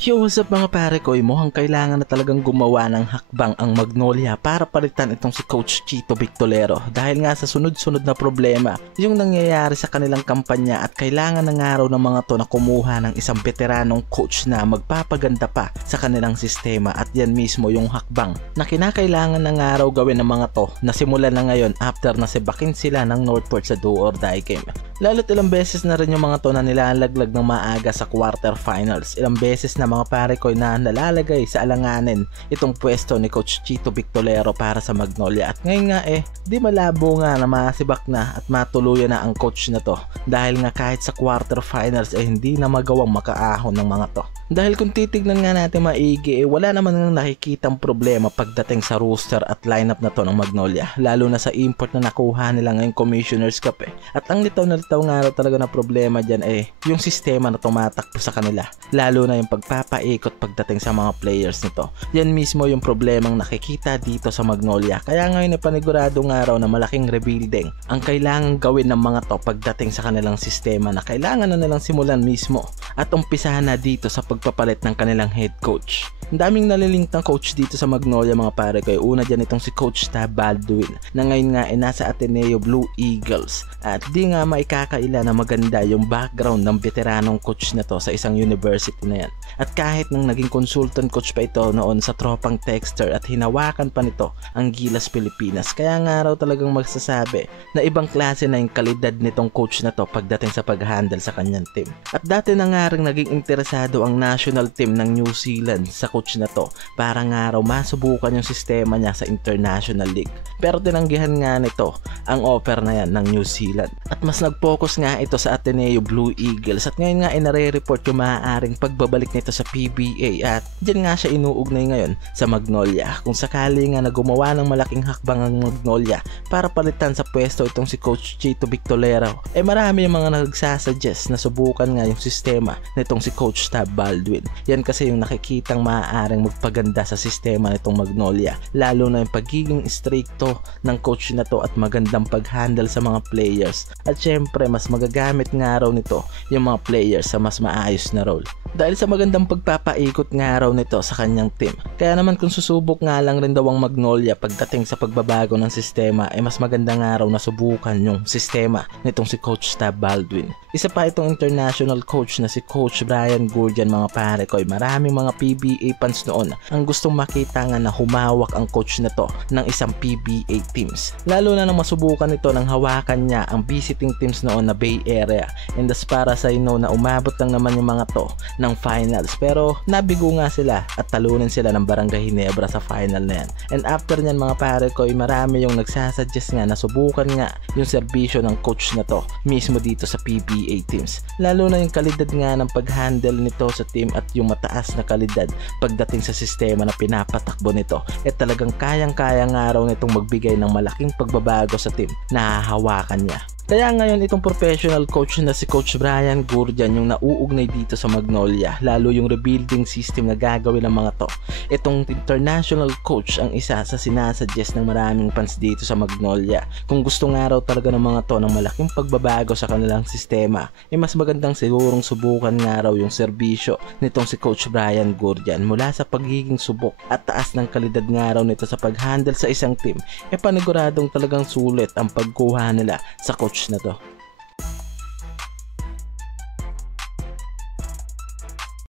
Yo, what's up mga pare ko? Mukhang kailangan na talagang gumawa ng hakbang ang Magnolia para palitan itong si Coach Chito Victolero dahil nga sa sunod-sunod na problema yung nangyayari sa kanilang kampanya at kailangan ng araw ng mga to na kumuha ng isang veteranong coach na magpapaganda pa sa kanilang sistema at yan mismo yung hakbang na kinakailangan ng araw gawin ng mga to na simulan na ngayon after na sibakin sila ng Northport sa do or die game. Lalo't ilang beses na rin yung mga to na nilalaglag ng maaga sa quarterfinals. Ilang beses na mga pare ko na nalalagay sa alanganin itong pwesto ni Coach Chito Victolero para sa Magnolia. At ngayon nga di malabo nga na masibak na at matuluyan na ang coach na to dahil nga kahit sa quarterfinals hindi na magawang makaahon ng mga to. Dahil kung titignan nga natin maigi wala naman nang nakikitang problema pagdating sa roster at lineup na to ng Magnolia, lalo na sa import na nakuha nila ngayong Commissioner's Cup At ang litaw nga raw talaga na problema dyan yung sistema na tumatakbo sa kanila, lalo na yung pagpapaikot pagdating sa mga players nito. Yan mismo yung problemang nakikita dito sa Magnolia, kaya ngayon panigurado nga raw na malaking rebuilding ang kailangan gawin ng mga to pagdating sa kanilang sistema na kailangan na nilang simulan mismo at umpisahan na dito sa pagpapalit ng kanilang head coach. Ang daming nalilink ng coach dito sa Magnolia mga pare ko. Una dyan itong si Coach Tab Baldwin na ngayon nga nasa Ateneo Blue Eagles at di nga maikakaila na maganda yung background ng veteranong coach na to sa isang university na yan. At kahit nang naging consultant coach pa ito noon sa tropang Texter at hinawakan pa nito ang Gilas Pilipinas, kaya nga raw talagang magsasabi na ibang klase na yung kalidad nitong coach na to pagdating sa pag-handle sa kanyang team. At dati na nga rin naging interesado ang national team ng New Zealand sa coach na to para nga raw masubukan yung sistema niya sa International League. Pero tinanggihan nga nito ang offer na yan ng New Zealand at mas nag-focus nga ito sa Ateneo Blue Eagles at ngayon nga nare-report yung maaaring pagbabalik nito sa PBA at dyan nga siya inuugnay ngayon sa Magnolia. Kung sakali nga na gumawa ng malaking hakbang ang Magnolia para palitan sa pwesto itong si Coach Chito Victolero, marami yung mga nagsasuggest na subukan nga yung sistema nitong si Coach Tab Baldwin. Yan kasi yung nakikitang maaaring magpaganda sa sistema nitong Magnolia, lalo na yung pagiging stricto ng coach na to at magandang pag-handle sa mga players at syempre mas magagamit nga raw nito yung mga players sa mas maayos na role dahil sa magandang pagpapaikot nga raw nito sa kanyang team. Kaya naman kung susubok nga lang rin daw ang Magnolia pagdating sa pagbabago ng sistema mas maganda nga raw na subukan yung sistema nitong si Coach Tab Baldwin. Isa pa itong international coach na si Coach Brian Goorjian mga pare ko. Maraming mga PBA fans noon ang gustong makita nga na humawak ang coach na to ng isang PBA teams, lalo na nang masubukan ito ng hawakan niya ang visiting teams noon na Bay Area, and as para sa na umabot lang naman yung mga to ng finals pero nabigo nga sila at talunin sila ng Barangay Ginebra sa final na yan. And after nyan mga pare ko marami yung nagsasuggest nga na subukan nga yung serbisyo ng coach na to mismo dito sa PBA teams, lalo na yung kalidad nga ng pag-handle nito sa team at yung mataas na kalidad pagdating sa sistema na pinapatakbo nito talagang kayang-kaya nga raw nitong magbigay ng malaking pagbabago sa team na hahawakan niya. Kaya ngayon itong professional coach na si Coach Brian Goorjian yung nauugnay dito sa Magnolia, lalo yung rebuilding system na gagawin ng mga to. Itong international coach ang isa sa sinasuggest ng maraming fans dito sa Magnolia. Kung gusto nga raw talaga ng mga to ng malaking pagbabago sa kanilang sistema, mas magandang sigurong subukan nga raw yung serbisyo nitong si Coach Brian Goorjian mula sa pagiging subok at taas ng kalidad nga raw nito sa pag-handle sa isang team. Paniguradong talagang sulit ang pagkuha nila sa coach na to.